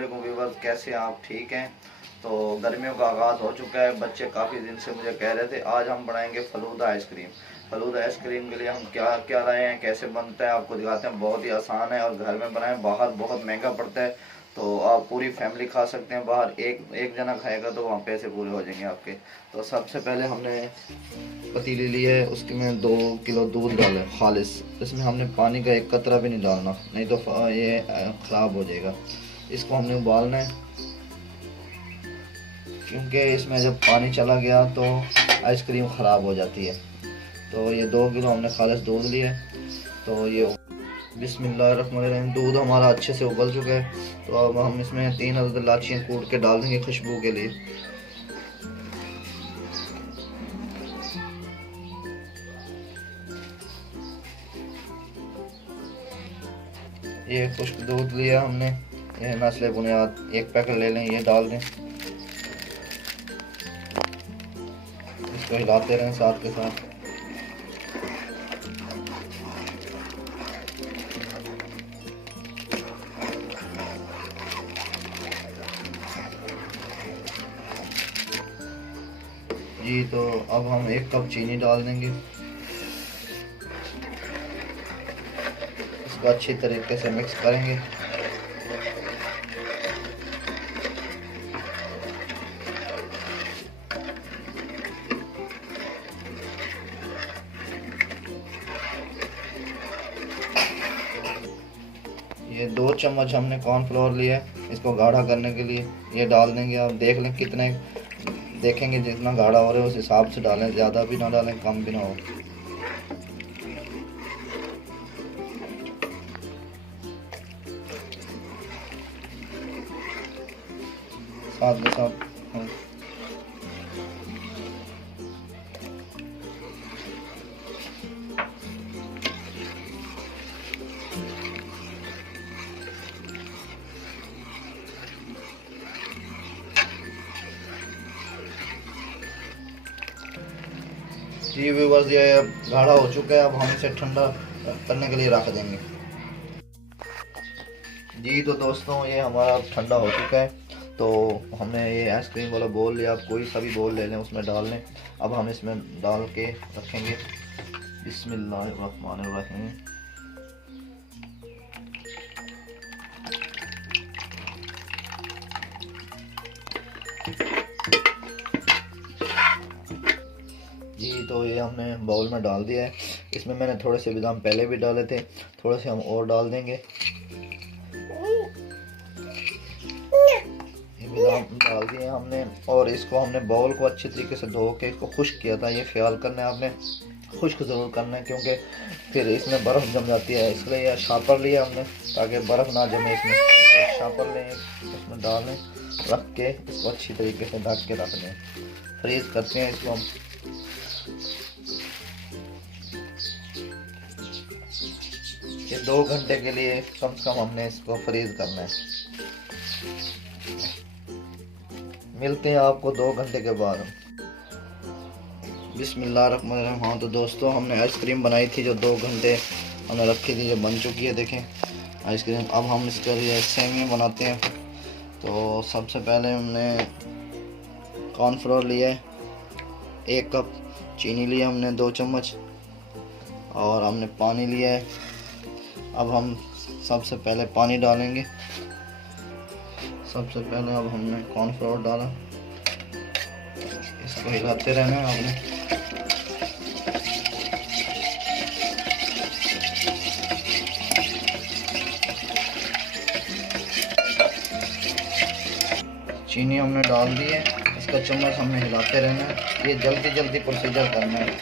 वालेकुम व्यूवर्स, कैसे हैं आप? ठीक हैं? तो गर्मियों का आगाज़ हो चुका है। बच्चे काफ़ी दिन से मुझे कह रहे थे आज हम बनाएंगे फलूदा आइसक्रीम। फलूदा आइसक्रीम के लिए हम क्या क्या लाए हैं, कैसे बनता है, आपको दिखाते हैं। बहुत ही आसान है और घर में बनाएं, बाहर बहुत महंगा पड़ता है। तो आप पूरी फैमिली खा सकते हैं। बाहर एक एक जना खाएगा तो वहाँ पैसे पूरे हो जाएंगे आपके। तो सबसे पहले हमने पतीली ली है, उसके में 2 किलो दूध डाले खालिस। इसमें हमने पानी का एक कतरा भी नहीं डालना, नहीं तो ये ख़राब हो जाएगा। इसको हमने उबालना है, क्योंकि इसमें जब पानी चला गया तो आइसक्रीम ख़राब हो जाती है। तो ये 2 किलो हमने खालिस दूध लिया है। तो ये बिस्मिल्लाहिर्रहमानिर्रहीम, दूध हमारा अच्छे से उबल चुका है। तो अब हम इसमें 3 अदद इलायचियाँ कूट के डाल देंगे खुशबू के लिए। ये खुश्क दूध लिया हमने, ये नस्ले बुनियाद 1 पैकेट ले लें, ये डाल दें। इसको हिलाते रहें साथ के साथ। जी, तो अब हम 1 कप चीनी डाल देंगे। इसको अच्छी तरीके से मिक्स करेंगे। ये 2 चम्मच हमने कॉर्नफ्लोर लिया है, इसको गाढ़ा करने के लिए ये डाल देंगे। आप देख लें कितने, देखेंगे जितना गाढ़ा हो रहा है उस हिसाब से डालें, ज़्यादा भी ना डालें, कम भी ना हो। साथ के साथ जी व्यूवर्स, ये गाढ़ा हो चुका है। अब हम इसे ठंडा करने के लिए रख देंगे। जी तो दोस्तों, ये हमारा ठंडा हो चुका है। तो हमने ये आइसक्रीम वाला बोल लिया, आप कोई सा भी बोल ले लें, उसमें डाल लें। अब हम इसमें डाल के रखेंगे। बिस्मिल्लाहिर्रहमानिर्रहीम। जी तो ये हमने बाउल में डाल दिया है। इसमें मैंने थोड़े से बादाम पहले भी डाले थे, थोड़े से हम और डाल देंगे। ये बादाम डाल दिए हमने, और इसको हमने बाउल को अच्छी तरीके से धो के इसको खुश्क किया था। ये ख्याल करना है आपने, खुश्क ज़रूर करना है, क्योंकि फिर इसमें बर्फ़ जम जाती है। इसलिए यह शापर लिया हमने ताकि बर्फ़ ना जमे इसमें। तो शापर लें, इसमें डालें, रख के इसको अच्छी तरीके से ढक के रख दें। फ्रीज़ करते हैं इसको हम। ये 2 घंटे के लिए कम से कम हमने इसको फ्रीज करना है। मिलते हैं आपको 2 घंटे के बाद। बिस्मिल्लाहिर्रहमानिर्रहीम। हाँ तो दोस्तों, हमने आइसक्रीम बनाई थी जो 2 घंटे हमने रखी थी, जो बन चुकी है। देखें आइसक्रीम। अब हम इसके लिए सेवई बनाते हैं। तो सबसे पहले हमने कॉर्नफ्लोर लिया है 1 कप, चीनी लिया हमने 2 चम्मच, और हमने पानी लिया है। अब हम सबसे पहले पानी डालेंगे। सबसे पहले अब हमने कॉर्नफ्लोर डाला, इसको हिलाते रहना है आपने। चीनी हमने डाल दी है, इसका चम्मच हमने हिलाते रहना है। ये जल्दी जल्दी प्रोसीजर करना है।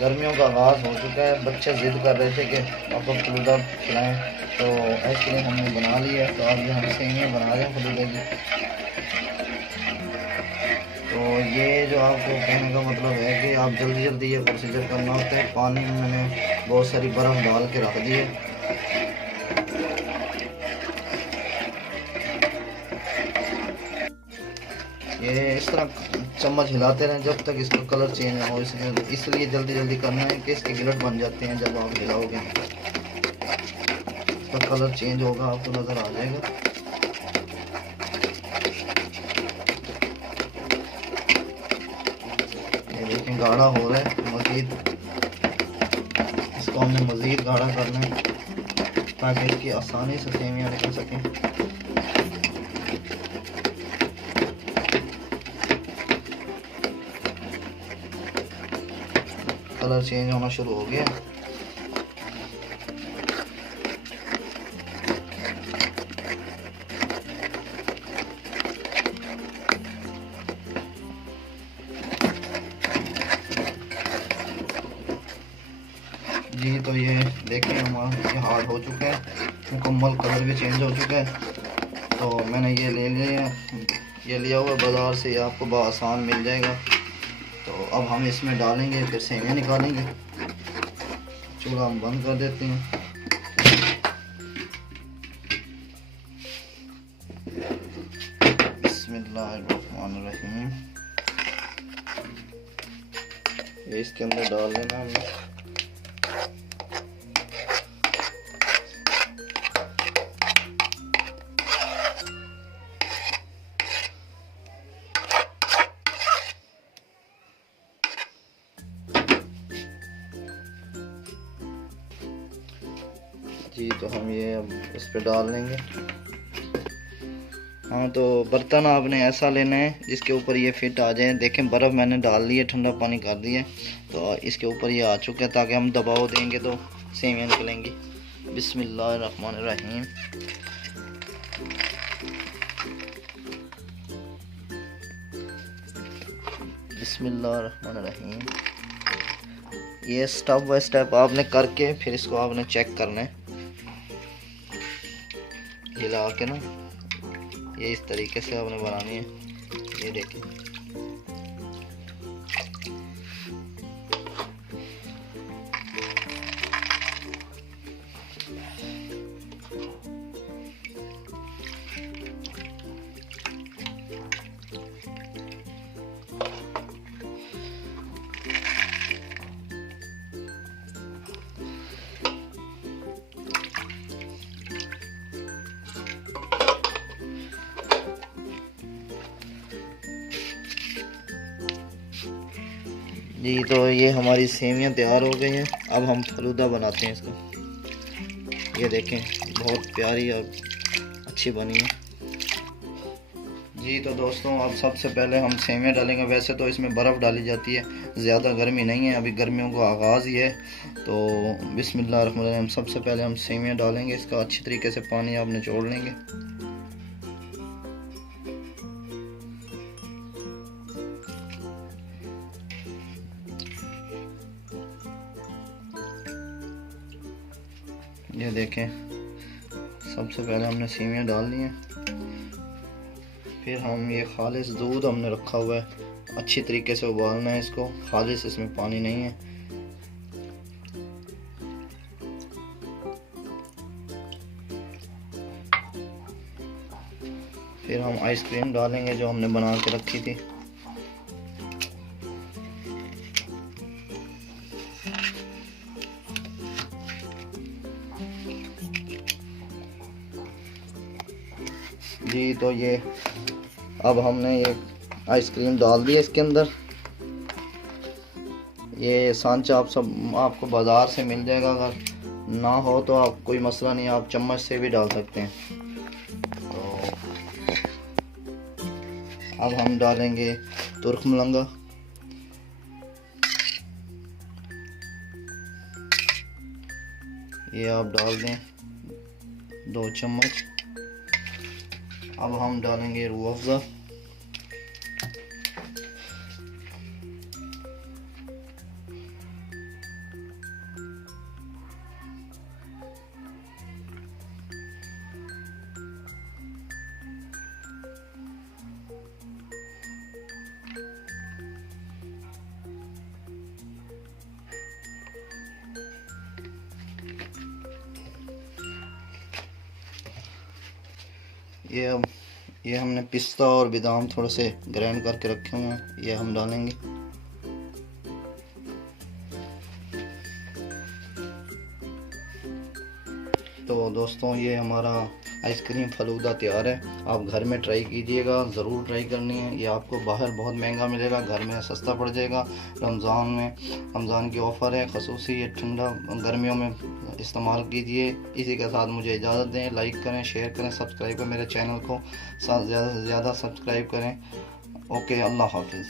गर्मियों का आगाज़ हो चुका है, बच्चे ज़िद कर रहे थे कि आपको फलूदा खिलाएं। तो आइसक्रीम हमने बना ली है। तो अब ये हम सेवइयाँ बना रहे हैं फलूदे की। तो ये जो आपको कहने का मतलब है कि आप जल्दी जल्दी ये प्रोसीजर करना होता है। पानी में मैंने बहुत सारी बर्फ़ डाल के रख दी है। ये इस तरह चम्मच हिलाते रहें जब तक इसका कलर चेंज ना हो। इसलिए जल्दी जल्दी करना है कि इसके गिलट बन जाते हैं जब आप हिलाओगे। इसका कलर चेंज होगा, आपको नज़र आ जाएगा। ये देखें गाढ़ा हो रहा है। मज़ीद इसको हमने मज़ीद गाढ़ा करना है ताकि इसकी आसानी से सेवियाँ निकल सकें। कलर चेंज होना शुरू हो गया। जी तो ये देखें हमारा ये हार्ड हो चुका है, मुकम्मल कलर भी चेंज हो चुका है। तो मैंने ये ले लिया, ये लिया हुआ बाज़ार से, ये आपको बआसान मिल जाएगा। तो अब हम इसमें डालेंगे, फिर सेवियाँ निकालेंगे। चूल्हा हम बंद कर देते हैं। बिस्मिल्लाहिर्रहमानिर्रहीम। ये इसके अंदर डाल देना हमने। जी तो हम ये अब इस पे डाल लेंगे। हाँ तो बर्तन आपने ऐसा लेना है जिसके ऊपर ये फिट आ जाए। देखें बर्फ़ मैंने डाल ली है, ठंडा पानी कर दिया, तो इसके ऊपर ये आ चुका है, ताकि हम दबाव देंगे तो सेवियाँ निकलेंगी। बिस्मिल्लाहिर्रहमानिर्रहीम। बिस्मिल्लाहिर्रहमानिर्रहीम। ये स्टेप बाय स्टेप आपने करके फिर इसको आपने चेक करना है, हिला के ना। ये इस तरीके से आपने बनानी है। ये देखिए जी तो ये हमारी सेवियां तैयार हो गई हैं। अब हम फलूदा बनाते हैं इसका। ये देखें बहुत प्यारी और अच्छी बनी है। जी तो दोस्तों अब सबसे पहले हम सेवियां डालेंगे। वैसे तो इसमें बर्फ़ डाली जाती है, ज़्यादा गर्मी नहीं है, अभी गर्मियों का आगाज़ ही है। तो बिस्मिल्लाहिर्रहमानिर्रहीम। सबसे पहले हम सेवियां डालेंगे, इसका अच्छी तरीके से पानी आप निचोड़ लेंगे। ये देखें सबसे पहले हमने सेवियां डाल ली हैं। फिर हम ये खालिस दूध हमने रखा हुआ है, अच्छी तरीके से उबालना है इसको। खालिस इसमें पानी नहीं है। फिर हम आइसक्रीम डालेंगे जो हमने बना के रखी थी। जी तो ये अब हमने ये आइसक्रीम डाल दी है इसके अंदर। ये सांचा आपको बाज़ार से मिल जाएगा, अगर ना हो तो आप कोई मसला नहीं, आप चम्मच से भी डाल सकते हैं। तो अब हम डालेंगे तुर्क मलंगा। ये आप डाल दें 2 चम्मच। अब हम डालेंगे रूह अफ़ज़ा। ये हमने पिस्ता और बादाम थोड़े से ग्राइंड करके रखे हुए हैं, ये हम डालेंगे। तो दोस्तों ये हमारा आइसक्रीम फलूदा तैयार है। आप घर में ट्राई कीजिएगा, ज़रूर ट्राई करनी है। ये आपको बाहर बहुत महंगा मिलेगा, घर में सस्ता पड़ जाएगा। रमज़ान की ऑफ़र है खसूसी, ये ठंडा गर्मियों में इस्तेमाल कीजिए। इसी के साथ मुझे इजाज़त दें। लाइक करें, शेयर करें, सब्सक्राइब करें मेरे चैनल को, ज़्यादा से ज़्यादा सब्सक्राइब करें। ओके, अल्लाह हाफिज़।